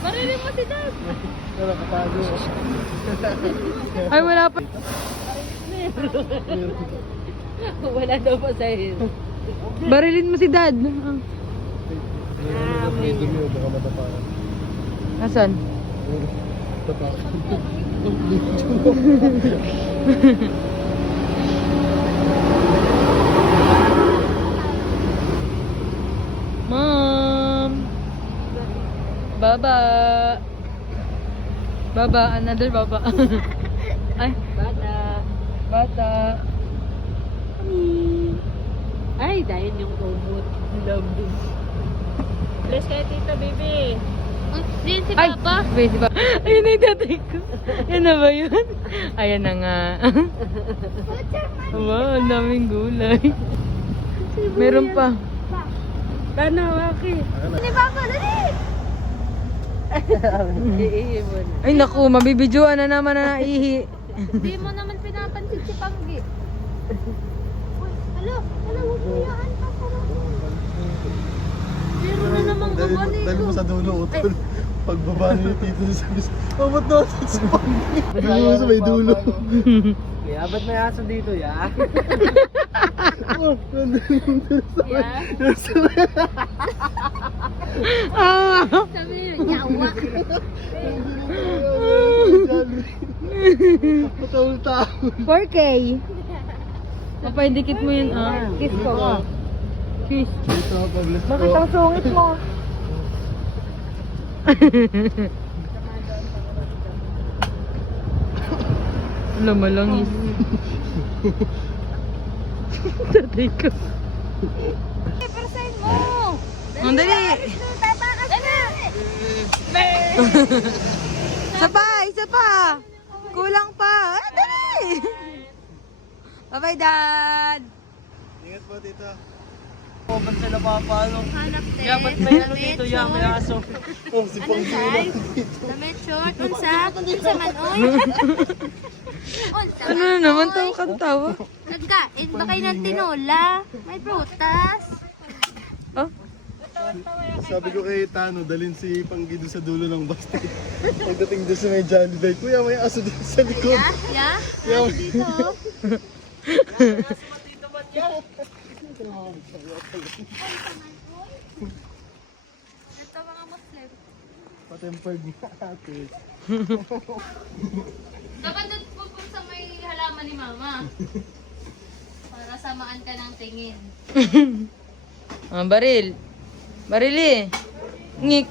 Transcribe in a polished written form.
Marinig mo si Dad. Wala katago. Ay, wala pa. Wala daw pa sa'yo. Barilin mo si Dad. May dumi o baka matapakan. Nasaan? Tapakan. Mom! Baba! Baba, another baba. Ay, bata. Bata. Ay, dahil yung robot. Love this. Bless kayo, tita, baby. Din si Ay, Papa. Ay, si Papa. Ayun na yung tatay ko. Yan na ba yun? Ayan na nga. Wow, ang daming gulay. Meron pa. Tanawaki. Ni Papa, dali! Ay naku, mabibidyoan na naman na naihi. Hindi mo naman pinapansin si Panggi. Uy, alo, huwag mo yan. Meron na namang gumali Dali mo ko. sa dulo, utol. Pagbaba niyo tito sa bis. Oh, ba't natin sa pangin? Dali mo sa may dulo. Yeah, ba't may aso dito, ya? Oh, nandun yung dulo. Ah! Sabi niya, yawa. Patawul-tawul. 4K. Papaidikit mo yun ah. Kiss ko. Kiss. Dito, pabless Bakit ko. ang sungit mo? Lumalangis. Tatay ko. Eh, persen mo. Ang dali. Tatakas na. Isa pa, isa pa. Kulang pa. Ah, dali. Bye-bye, Dad. Ingat po, tita. Oh, ba't sila papalo? Hanap din. Ya, ba't may ano dito, ya? May aso. Oh, si Anong size? Damit short. Unsa? Unsa man, oy. Unsa Ano man, na naman oy. tawa kang tawa? Nagkain ba kayo ng tinola? May prutas. Oh? Sabi ko kay Tano, dalhin si Panggi doon sa dulo ng bus. Pagdating doon sa may Jollibee, kuya may aso doon sa likod. Ya? Ya? Ano dito? Ito mga Muslim. Patempered na ate. Dapat doon po sa may halaman ni Mama. Para samaan ka ng tingin. Ah, baril. Baril eh. Ngik.